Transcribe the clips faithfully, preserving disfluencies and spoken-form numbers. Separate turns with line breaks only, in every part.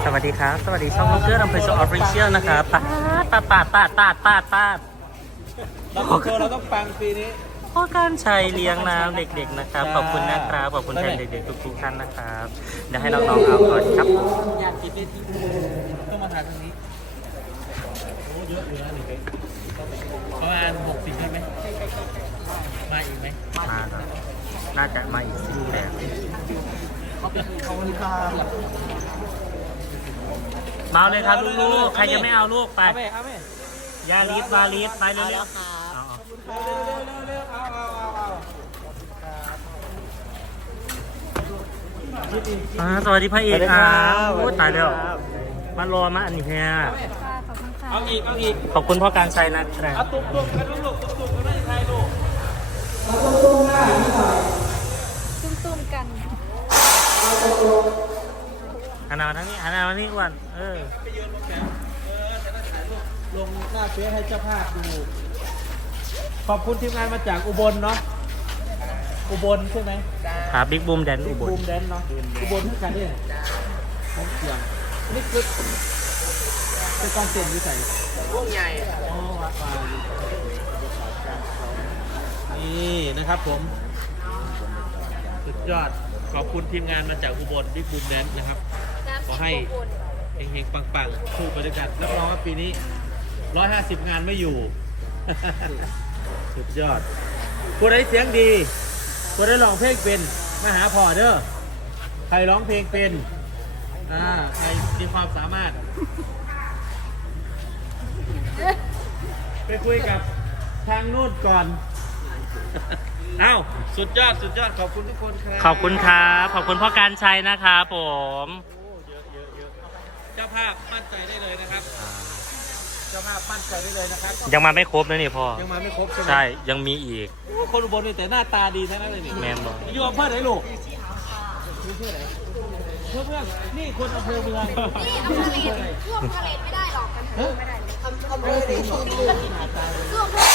วัสดีครับ สวัสดีช่องลูกเกอร์อำเภอชออฟฟิเชียลนะครับปาดปาดปาดปาดปาดปาดปาด
เราโชว์เราต้องปังปีนี้
พ่อการชัยเลี้ยงน้ำเด็กๆนะครับขอบคุณนะครับขอบคุณแทนเด็กๆทุกๆท่านนะครับเดี๋ยวให้น้องๆเอาก่อนครับ
อยากกินได้ที่ต้องมาทานตรงนี้โอ้เยอะเลยนะนี่เป็นประมาณหกสิบใช่ไหมมาอีกไหม
มาครับน่าจะมาอีกสิบแปด
ขอบคุณครับ
มาเลยครับลูกๆใครจะไม่เอาลูกไป
เอาไปเอาไป
ยาลีฟบาลีฟไปเร็วๆเอา
เร็วเร็วเร็วเอาเอาเอาเอา
อ่าสวัสดีพระเอกครับโอ้ตายแล้วมารอมาอันนี้แฮะ
เอาอีกเอาอีก
ขอบคุณพ่อการชัยนะครับ
เอาตุ่มตุ่มกันลูกตุ่มตุ่มกันได้ใครลูก
ตุ้มๆกัน
หันหน้ามาทางนี้หันหน้ามานี่อ้วนเออ
ไปยืนบนแขนเออจะได้ถ่ายรูปลงหน้าเฟซให้เจ้าภาพดูขอบคุณทีมงานมาจากอุบลเนาะอุบลใช่ไหม
ครับบิ๊กบูมแดนอุบล
บูมแดนเนาะอุบลเท่ากันเนี่ยผมเสียงนี่คือเป็นการเต้นวิสัยพวกใหญ่อ๋อวัดมานี่นะครับผมสุดยอดขอบคุณทีมงานมาจากอุบลบิ๊กบูมแดนนะครับ ขอให้ เฮงๆปังๆสู้ไปด้วยกันรับรองว่าปีนี้ร้อยห้าสิบงานไม่อยู่ สุดยอดผู้ใดเสียงดีผู้ใดร้องเพลงเป็นมาหาพ่อเด้อใครร้องเพลงเป็นอ่าใครมีความสามารถ ไปคุยกับทางนู้นก่อน เอ้าสุดยอดสุดยอดขอบคุณทุกคนครับ
ขอบคุณครับขอบคุณพ่อการชัยนะครับผม
เยอะเยอะเยอะเจ้าภาพมั่นใจได้เลยนะครับเจ้าภาพมั่นใจได้เลยนะครับ
ยังมาไม่ครบนะนี่พ่อ
ยังมาไม่ครบใช่ไหม
ใช่ยังมีอีก
โอ้คนอุบลนี่แต่หน้าตาดีทั้งนั้นเลยนี่
แมนบอก
อยู่อำเภอไหนลูกอยู่อำเภอไหนอำเภอเมืองนี่คนอำเภอเมือง
นี่เอาทะเลช่วงทะเลไม่ได้หรอกกันทะเลไม่ได้อำเภอไหนช่วงช่วงทะเล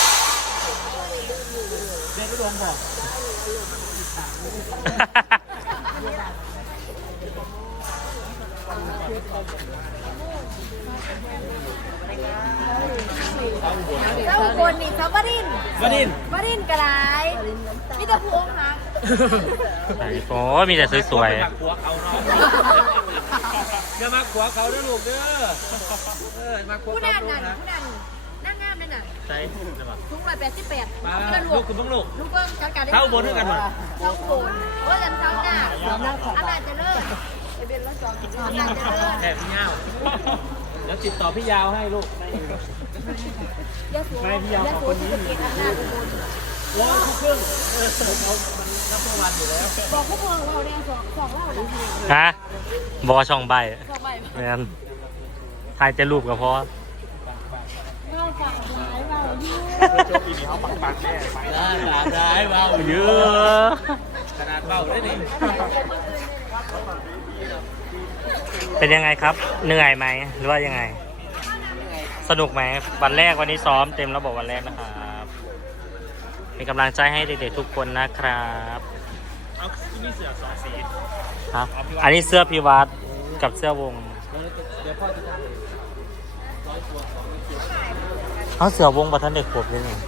เด็กก็ลงบอก
เจ้าอุบลนี่เขาบดิน
วดิน
บดินกระไรมิตรภูมิค่ะ
ไหนโอ้มีแต่สวย
มาขัวเขาเนาะอย่ามาขัวเขาด้วยลูกเด้อเออมาขัว
ผู้
เขา
นั้น
ลู
น่ะ
กนะ
ผู้นั้นนั่งงามเลยน่ะ
ๆใช่ใช่ปะ
ทุกร้อยแปดสิบแปด
มา
กระโด
ลู
ด
กคุณต้องลูก
ลูกเบิ้งจัดการได้
เท้าบนด้วยกันหมด
เท้าบนเพราะฉะนั้นเท้าหน้าอำนาจเจริญไอเบนละสองอำนาจเจริญ
แถบเงาเดี๋ยวติดต่อพี่ยาวให้ลูก
ยะโสยะโสที่จะเกณฑ์อำนาจอุบล
โอ้ทุกเครื่องเออผมเอามันรับรางวัลอยู่แล้ว
บอกพวกเราเราเนี่ยสองสองเราหรือไง
ฮะบอช่องใบ
สองใบ
แมนถ่ายจะรูปกับพ่อ
เราฝากหลายเราอยู่
ปีนี้เขาปังปังแน่ได้ได้เบา
เยอะ
ขนาดเบาได้นี่
เป็นยังไงครับเหนื่อยไหมหรือว่ายังไง สนุกไหมวันแรกวันนี้ซ้อมเต็มระบบวันแรกนะครับเป็นกำลังใจให้เด็กๆทุกคนนะครับ
เอาที่นี่เสือสองสี
ครับอันนี้เสื้อพิวัตรกับเสื้อวง
เดี๋ยวพ่อจะ
เขาเสื้อวงประทันเด็กขวบเลยนี่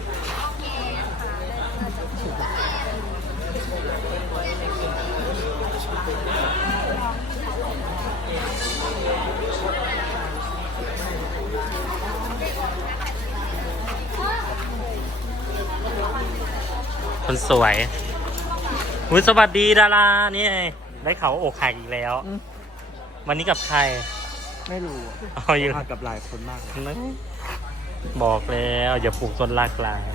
คนสวยอุยสวัสดีดารานี่ไงได้เขาวว่าอกหักอีกแล้ว วันนี้กับใคร
ไม่รู้
เอาอยู่
มากับหลายคนมาก
บอกแล้วอย่าผูกต้นลากลาย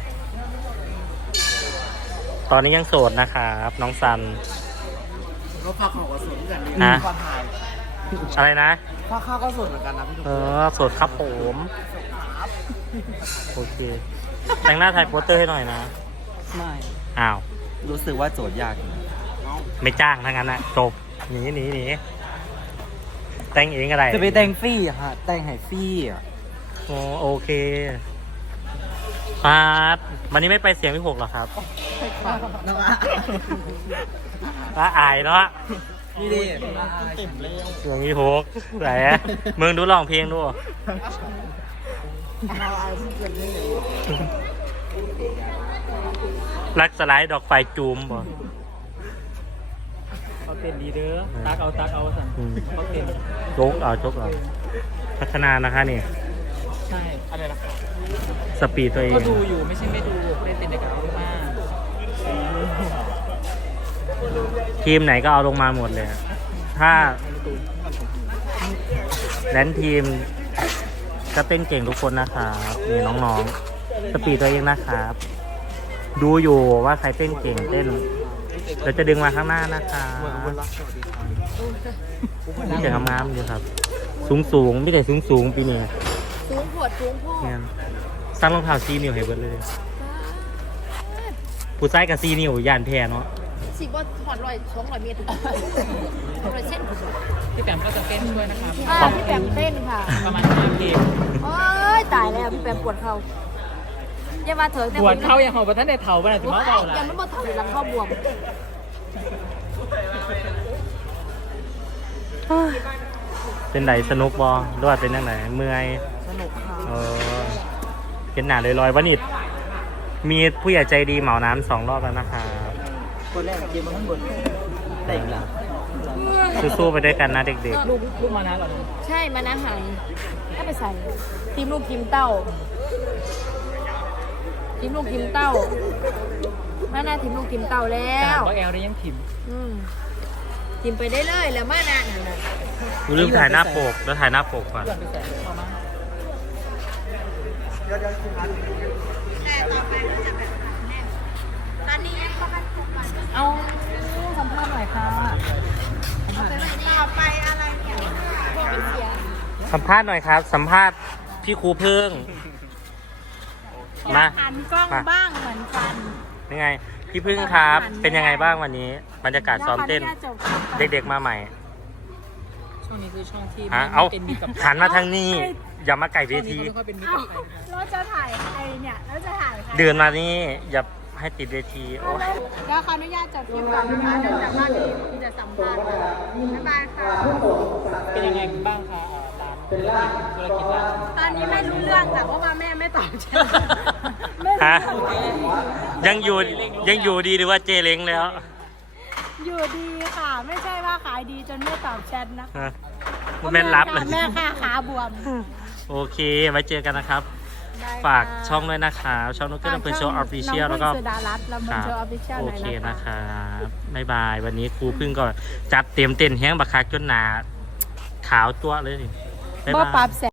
ตอนนี้ยังโสดนะครับน้องซัน
ก็พาเขาก็สดเหมือนกัน
ฮะ
พาถ่าย
อะไรนะ
พาข้าวก็สดเหมือนกันนะพี่ตุ๊ก
เออโสดครับผมโอเคแต่งหน้าถ่ายโปสเตอร์ให้หน่อยนะ
ไม่
อ้าว
รู้สึกว่าโจทย์ยากอยู่
ไม่จ้างทั้งนั้นนะจบหนีหนีหนีแต่งเองก็ได้
จะไปแต่งฟรี่อะฮะแต่งให้ฟรี่อะ
โอ้โอเคครับวันนี้ไม่ไปเสียงพี่หกหรอครับ
น้องอะ
ว่าอายเนาะ
นี่ดิ
อย่างนี้โหกไหนอะมึงดูลองเพลงดูรักสลายดอกไฟจูมบ่
เขาเต้นดีเด้อตักเอาตักเอาสั่น
อืม
เขาเต้น
โจกเอาโจกเอาพัฒนานะคะนี่
ใช่อะไรนะ
สปีดตัวเอง
ก็ดูอยู่ไม่ใช่ไม่ดูเล่นเต้นในกับเอามาก
ทีมไหนก็เอาลงมาหมดเลย ถ้าแดนทีมก็เต้นเก่งทุกคนนะครับนี่น้องๆ สปีดตัวเองนะครับ ดูอยู่ว่าใครเต้นเก่งเต้นเราจะดึงมาข้างหน้านะคะนี่จะทำงานอยู่ครับ สูงสูงไม่ได้สูงสูงปีนี้
สูงโผดสูงโพด
เนี่ยสร้างรองเท้าซีนิ้วให้เบิดเลย ผู้ชายกับซีนิ้วย่านแพ้เนาะ
สิบว่าถอดรอยสองรอยเมตรรอยเส้น
พี่แปมก็จะเต้นด้วยนะครับ
อ่าพี่แปมเต้นค่ะ
ประมาณห้าเพลง
โอ้ยตายแล้วพี่แปมปวดเข่าอย่ามาเถอะแต่
ปวดเข้ายังหอบท่านได้เถาไปไหนถึงมาเบาละ
ยังไม่หมดเท่าหลังเข้าบวม
เป็นไหนสนุกบอหรือว่าเป็นยังไงเมื่อย
สนุกค่ะ
เออเป็นหนาลอยๆวันนี้มีผู้ใหญ่ใจดีเหมาน้ำสองรอบแล้วนะคะ
คนแรกเกมมันข้างบนแต่อีกแล้ว
สู้ๆไปด้วยกันนะเด็ก
ลูกลูกมานะเหรอ
ใช่มานะหายก็ไปใส่ทีมลูกทีมเต้าทีมลูกทีมเต้ามานะทีมลูกทีมเต้าแล้
ขนาด
ว
ว่าแอลได้ยังถิ่ม
อืมทีมไปได้เลยแล้วมานะนั่นน่ะ
ๆกูลืมถ่ายหน้าปกแล้วถ่ายหน้าปกก่อน
เพื่อนไปแสนเข้ามา
แต่ต่อไปก็จะแบบแน่นตอนนี้ก็มันถูกก่อน
เอาสัมภาษณ์หน่อยค่ะ
ต่อไปอะไรเนี่ยพวกเป็นเสีย
สัมภาษณ์หน่อยครับ สัมภาษณ์พี่ครูเพิ่งมา
หันกล้องบ้างเหมือนกัน
ยังไง พี่พึ่งครับ เป็นยังไงบ้างวันนี้ บรรยากาศซ้อมเต้น เด็กๆมาใหม่
ช่วงนี้คือช่องที่
ฮะ
ไม่
เอา
เป็นมิตรกับ
หันมาทางนี้ อย่ามาไก่เว
ช่วงนี้
ที
เขาไม่ค่อยเป็นมิตรกับใครนะครับ
เราจะถ่ายใครเนี่ยเราจะถ่ายใคร
เดินมานี่ อย่าให้ติดเวทีโอ้ย
แล้วขออนุญาตจัดคลิปก่อนนะคะเนื่องจากว่ามีมีจะสัมภาษณ์กันบ๊ายบายค่ะ
เป็นยังไงบ้างคะเอ่อร้านธุรกิจร้าน
ตอนนี้ไม่รู้เรื่องแต่เพราะว่าแม่ไม่ตอบแชท
ฮะ ยังอยู่ยังอยู่ดีหรือว่าเจเล้งแล้ว
อยู่ดีค่ะ ไม่ใช่ว่าขายดีจนไม่ตอบแชทนะ
ฮะแม่นรับเลย
แม่ค่ะขาบวม
โอเค ไว้เจอกันนะครับ
ได้ค่ะ
ฝากช่องด้วยนะครับช่องนุ๊กเกอร์ลำเพลินโชว์ออฟฟิเชียลแล้วก็
น้องพึ่งสุดารัตน์ลำเพลินโชว์ออฟฟิเชียล
โอ
หน่อย
เค
นะ
นะคะ ครับบ๊ายบาย วันนี้ครูพึ่งก็จัดเต็มเต้นแห้งบักคักจนหนาขาวตัวเลยบ๊าย
บ่
บาย
ปรับแส